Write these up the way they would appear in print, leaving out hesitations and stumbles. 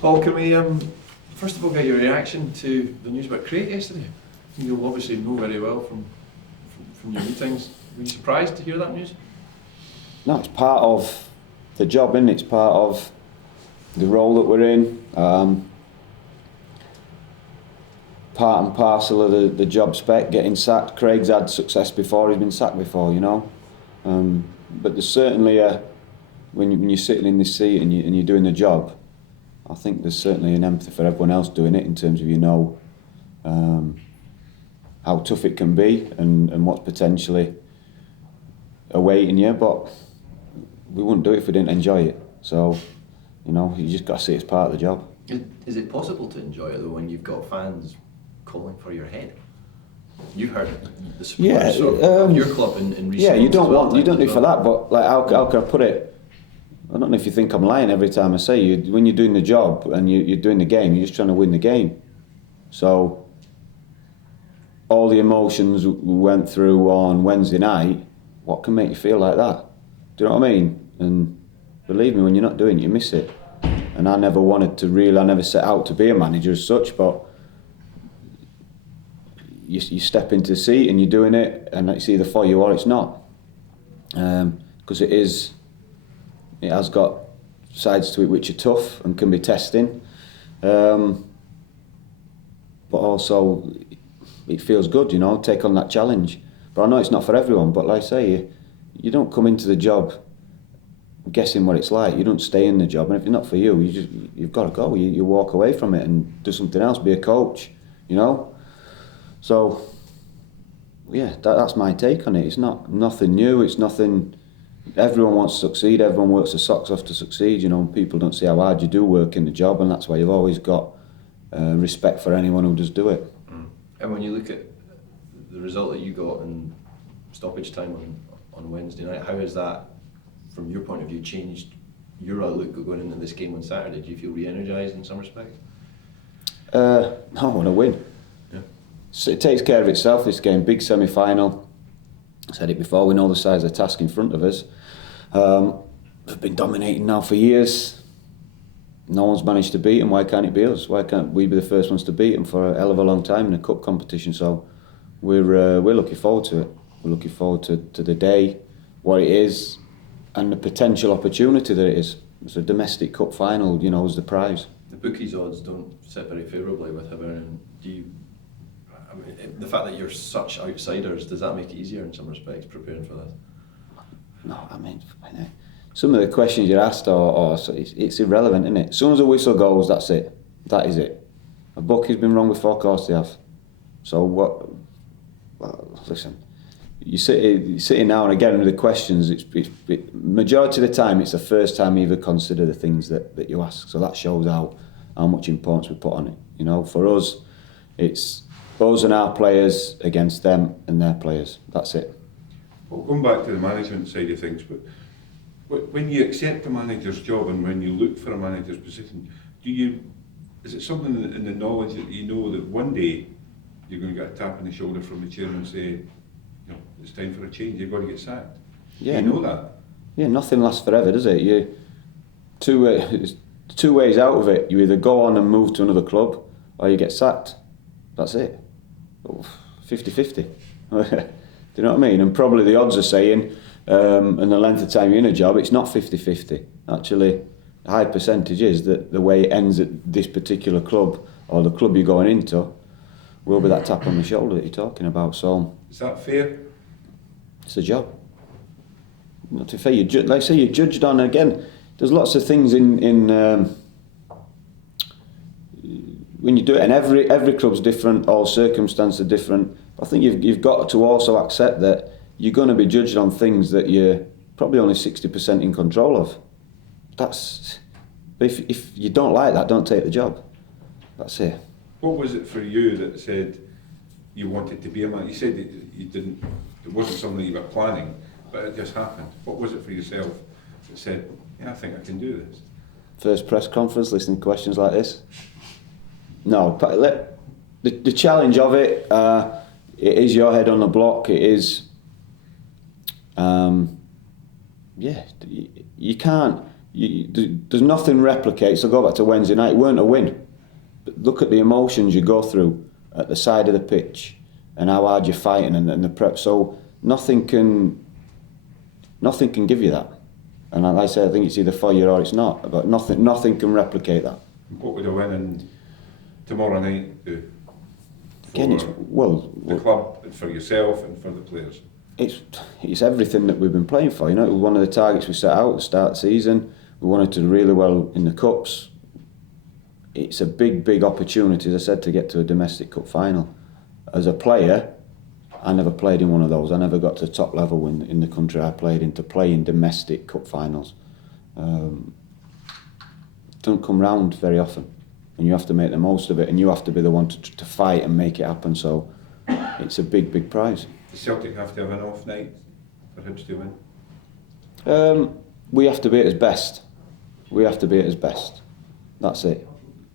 Paul, can we first of all get your reaction to the news about Craig yesterday? You'll obviously know very well from your meetings. Were you surprised to hear that news? No, it's part of the job, isn't it? It's part of the role that we're in. Part and parcel of the job spec, getting sacked. Craig's had success before, he's been sacked before, you know. But there's certainly when you're sitting in this seat and you're doing the job, I think there's certainly an empathy for everyone else doing it in terms of how tough it can be and what's potentially awaiting you. But we wouldn't do it if we didn't enjoy it. So, you just got to see it as part of the job. Is it possible to enjoy it though when you've got fans calling for your head? You've heard the supporters of your club in recent yeah, you don't do it for well. that. But like, how can I put it? I don't know if you think I'm lying every time I say when you're doing the job and you're doing the game, you're just trying to win the game. So all the emotions we went through on Wednesday night, what can make you feel like that? Do you know what I mean? And believe me, when you're not doing it, you miss it. And I never set out to be a manager as such, but you step into the seat and you're doing it, and it's either for you or it's not. Because it has got sides to it which are tough and can be testing. But also, it feels good, take on that challenge. But I know it's not for everyone, but like I say, you don't come into the job guessing what it's like. You don't stay in the job, and if it's not for you, you've got to go. You walk away from it and do something else, be a coach, So, yeah, that's my take on it. It's nothing new, it's nothing. Everyone wants to succeed, everyone works their socks off to succeed, people don't see how hard you do work in the job, and that's why you've always got respect for anyone who does do it. And when you look at the result that you got in stoppage time on Wednesday night, how has that, from your point of view, changed your outlook going into this game on Saturday? Do you feel re-energised in some respect? No, I want to win. Yeah. So it takes care of itself, this game. Big semi-final. I said it before, we know the size of the task in front of us. We've been dominating now for years. No one's managed to beat them. Why can't it be us? Why can't we be the first ones to beat them for a hell of a long time in a cup competition? So we're looking forward to it. We're looking forward to the day, what it is, and the potential opportunity that it is. It's a domestic cup final, is the prize. The bookies' odds don't sit very favourably with Hibernian. The fact that you're such outsiders, does that make it easier in some respects preparing for this? No, some of the questions you're asked it's irrelevant, isn't it? As soon as a whistle goes, that's it. That is it. A bookie's been wrong before, of course they have. So what? Well, listen, you sit now and again with the questions. Majority of the time, it's the first time you ever consider the things that you ask. So that shows how much importance we put on it. For us, it's us and our players against them and their players. That's it. Well, going back to the management side of things, but when you accept a manager's job and when you look for a manager's position, is it something in the knowledge that you know that one day you're going to get a tap on the shoulder from the chairman and say, it's time for a change, you've got to get sacked? Yeah, you know that? Yeah, nothing lasts forever, does it? There's two ways out of it. You either go on and move to another club, or you get sacked. That's it. 50-50. Do you know what I mean? And probably the odds are saying, and the length of time you're in a job, it's not 50-50. Actually, a high percentage is that the way it ends at this particular club, or the club you're going into, will be that tap on the shoulder that you're talking about. So, is that fair? It's a job. Not to fair. Like I say, you're judged on, again, there's lots of things in when you do it, and every club's different, all circumstances are different. I think you've got to also accept that you're going to be judged on things that you're probably only 60% in control of. If you don't like that, don't take the job. That's it. What was it for you that said you wanted to be a man? You said that you didn't. It wasn't something you were planning, but it just happened. What was it for yourself that said, "Yeah, I think I can do this"? First press conference, listening to questions like this. No, the challenge of it. It is your head on the block. It is. You can't there's nothing replicates. So go back to Wednesday night. It weren't a win. But look at the emotions you go through at the side of the pitch and how hard you're fighting and the prep. So nothing can give you that. And like I say, I think it's either for you or it's not. But nothing can replicate that. What would a win tomorrow night do? Again, it's The club, and for yourself and for the players. It's everything that we've been playing for. You know, it was one of the targets we set out at the start of the season. We wanted to do really well in the cups. It's a big opportunity, as I said, to get to a domestic cup final. As a player, I never played in one of those. I never got to the top level in the country I played in to play in domestic cup finals. Don't come round very often, and you have to make the most of it, and you have to be the one to fight and make it happen. So it's a big prize. Does Celtic have to have an off night for Hibs to win? We have to be at its best. We have to be at its best. That's it.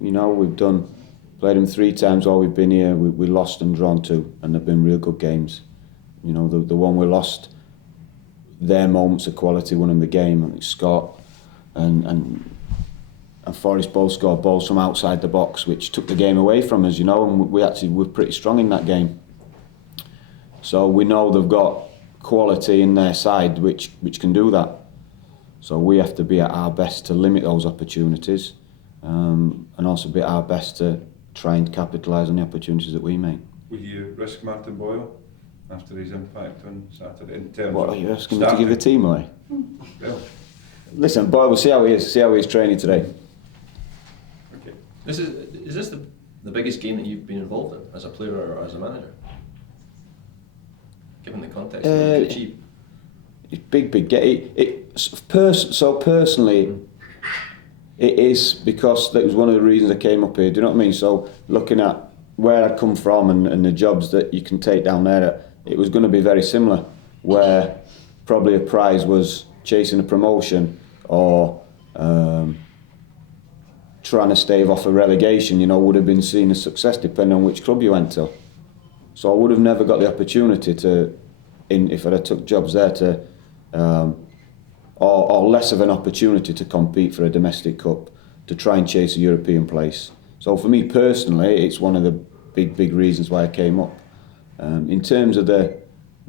You know, we've played them 3 times while we've been here. We lost and drawn 2, and they've been real good games. You know, the one we lost, their moments of quality won them the game. I think Scott and Forrest both scored balls from outside the box, which took the game away from us. You know, and we actually were pretty strong in that game. So we know they've got quality in their side which can do that. So we have to be at our best to limit those opportunities, and also be at our best to try and capitalise on the opportunities that we make. Will you risk Martin Boyle after his impact on Saturday in terms What of are you asking me to give the team away? Well, Listen, Boyle, we'll see how he is. See how he's training today. okay. Is this the biggest game that you've been involved in as a player or as a manager? Given the context of what you achieved. It's big game. Personally, it is, because that was one of the reasons I came up here. Do you know what I mean? So looking at where I'd come from and the jobs that you can take down there, it was going to be very similar. Where probably a prize was chasing a promotion or trying to stave off a relegation. You know, would have been seen as success depending on which club you went to. So I would have never got the opportunity if I'd have took jobs there or less of an opportunity to compete for a domestic cup, to try and chase a European place. So for me personally, it's one of the big reasons why I came up. In terms of the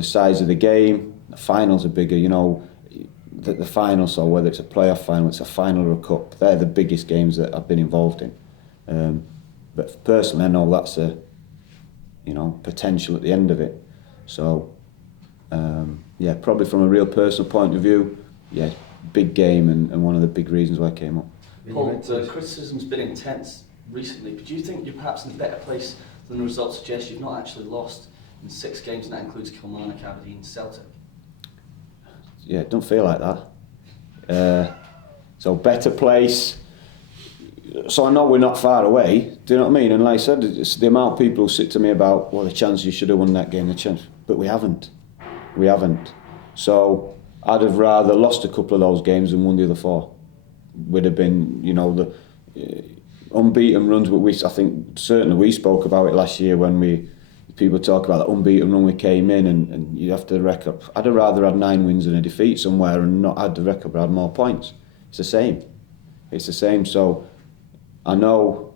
size of the game, the finals are bigger. You know, the finals, so whether it's a playoff final, it's a final or a cup, they're the biggest games that I've been involved in. But personally, I know that's a potential at the end of it. So, probably from a real personal point of view, big game and one of the big reasons why I came up. Paul, the criticism's been intense recently, but do you think you're perhaps in a better place than the results suggest? You've not actually lost in 6 games, and that includes Kilmarnock, Aberdeen and Celtic. Yeah, it don't feel like that. So better place. So I know we're not far away. Do you know what I mean? And like I said, it's the amount of people who sit to me about, well, the chance you should have won that game, the chance, but we haven't. We haven't. So I'd have rather lost a couple of those games than won the other 4. Would have been, the unbeaten runs. I think certainly we spoke about it last year when people talk about the unbeaten run we came in, and you have to reckon. I'd have rather had 9 wins and a defeat somewhere and not had the record, but had more points. It's the same. It's the same. So I know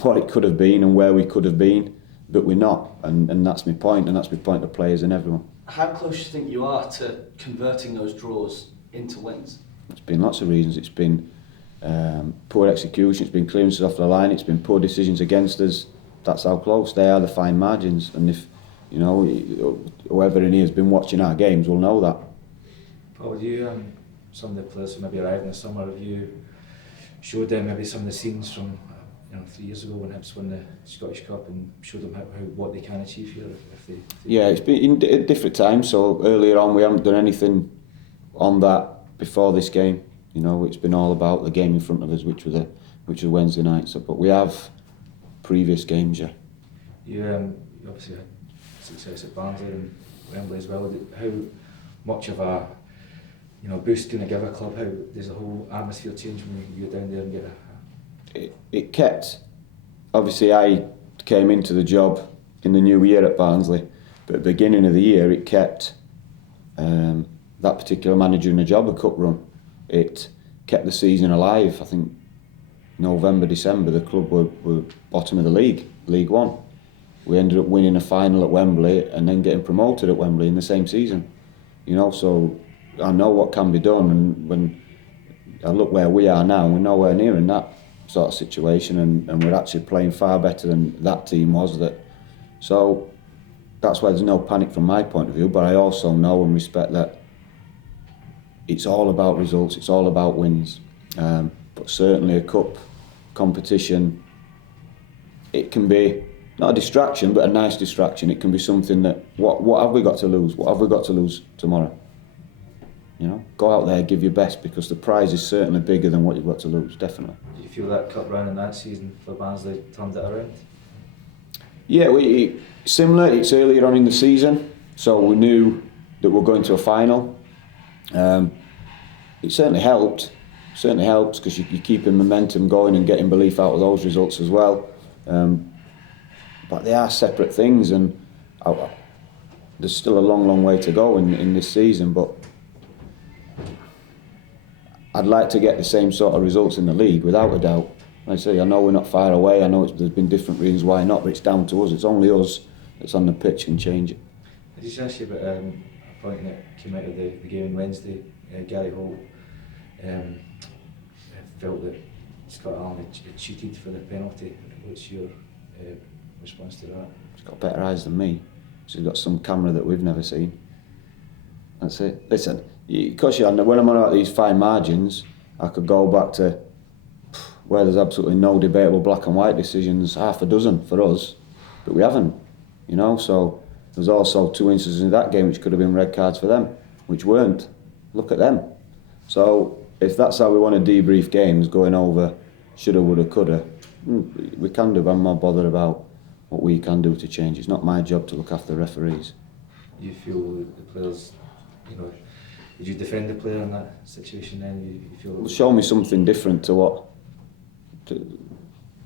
what it could have been and where we could have been, but we're not, and that's my point, and that's my point to players and everyone. How close do you think you are to converting those draws into wins? It's been lots of reasons. It's been poor execution, it's been clearances off the line, it's been poor decisions against us. That's how close they are, the fine margins. And if, whoever in here has been watching our games will know that. Paul, you, some of the players who maybe arrived in the summer, have you showed them maybe some of the scenes from 3 years ago when Hibs won the Scottish Cup, and showed them what they can achieve here if they Yeah, it's been at different times. So earlier on, we haven't done anything on that before this game. It's been all about the game in front of us, which was Wednesday night. So, but we have previous games, yeah. You obviously had success at Barnsley and Wembley as well. How much of a boost can it give a club? How does the whole atmosphere change when you go down there and get It kept. Obviously, I came into the job in the new year at Barnsley, but at the beginning of the year, it kept that particular manager in the job a cup run. It kept the season alive. I think November, December, the club were bottom of the league, League One. We ended up winning a final at Wembley and then getting promoted at Wembley in the same season. You know, so I know what can be done, and when I look where we are now, we're nowhere near in that sort of situation, and we're actually playing far better than that team was. So that's why there's no panic from my point of view, but I also know and respect that it's all about results, it's all about wins. But certainly a cup competition, it can be not a distraction, but a nice distraction. It can be something that, what have we got to lose? What have we got to lose tomorrow? You know, go out there, give your best, because the prize is certainly bigger than what you've got to lose, definitely. Do you feel that cup run in that season for Barnsley turned it around? Yeah, similar. It's earlier on in the season, so we knew that we're going to a final. It certainly helped. Certainly helps because you're keeping momentum going and getting belief out of those results as well. But they are separate things, and there's still a long way to go in this season. But I'd like to get the same sort of results in the league, without a doubt. Like I say, I know we're not far away. I know there's been different reasons why not, but it's down to us. It's only us that's on the pitch can change it. I just asked you about a point that came out of the game on Wednesday. Gary Holt felt that Scott Allen had cheated for the penalty. What's your response to that? He's got better eyes than me. So he's got some camera that we've never seen. That's it. Listen, because when I'm on about these fine margins, I could go back to where there's absolutely no debatable black and white decisions, half a dozen for us, but we haven't, you know. So there's also 2 instances in that game which could have been red cards for them, which weren't. Look at them. So if that's how we want to debrief games, going over shoulda, woulda, coulda, we can do, but I'm not bothered about what we can do to change. It's not my job to look after the referees. You feel the players, you know, would you defend the player in that situation then? You feel Well, show me something different to what.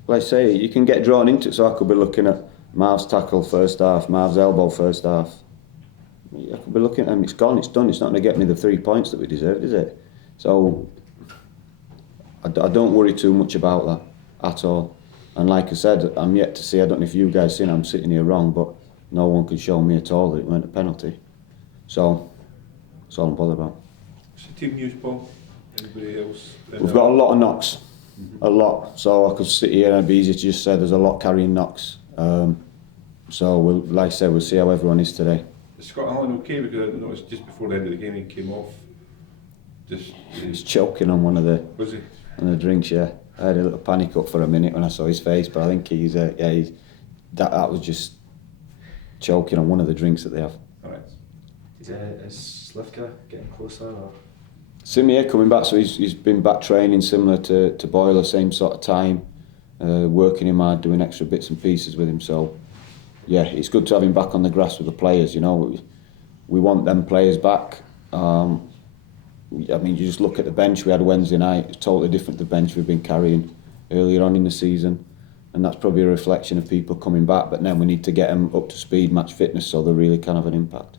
Like I say, you can get drawn into it, so I could be looking at Marv's tackle first half, Marv's elbow first half. I could be looking at them, it's gone, it's done, it's not going to get me the 3 points that we deserved, is it? So I don't worry too much about that at all. And like I said, I'm yet to see, I don't know if you guys seen, I'm sitting here wrong, but no one can show me at all that it weren't a penalty. So that's all I'm bothered about. What's the team news, Paul? Anybody else? We've got a lot of knocks, a lot. So I could sit here and it'd be easy to just say there's a lot carrying knocks. So like I said, we'll see how everyone is today. Is Scott Allen okay? Because I noticed just before the end of the game he came off. He's choking on one of the drinks. Yeah, I had a little panic up for a minute when I saw his face, but I think he's that was just choking on one of the drinks that they have. All right. Is Slivka getting closer? Or? Simia coming back, so he's been back training similar to Boiler, same sort of time, working him hard, doing extra bits and pieces with him. So yeah, it's good to have him back on the grass with the players. You know, we want them players back. I mean, you just look at the bench we had Wednesday night. It's totally different to the bench we've been carrying earlier on in the season, and that's probably a reflection of people coming back. But then we need to get them up to speed, match fitness, so they really can have an impact.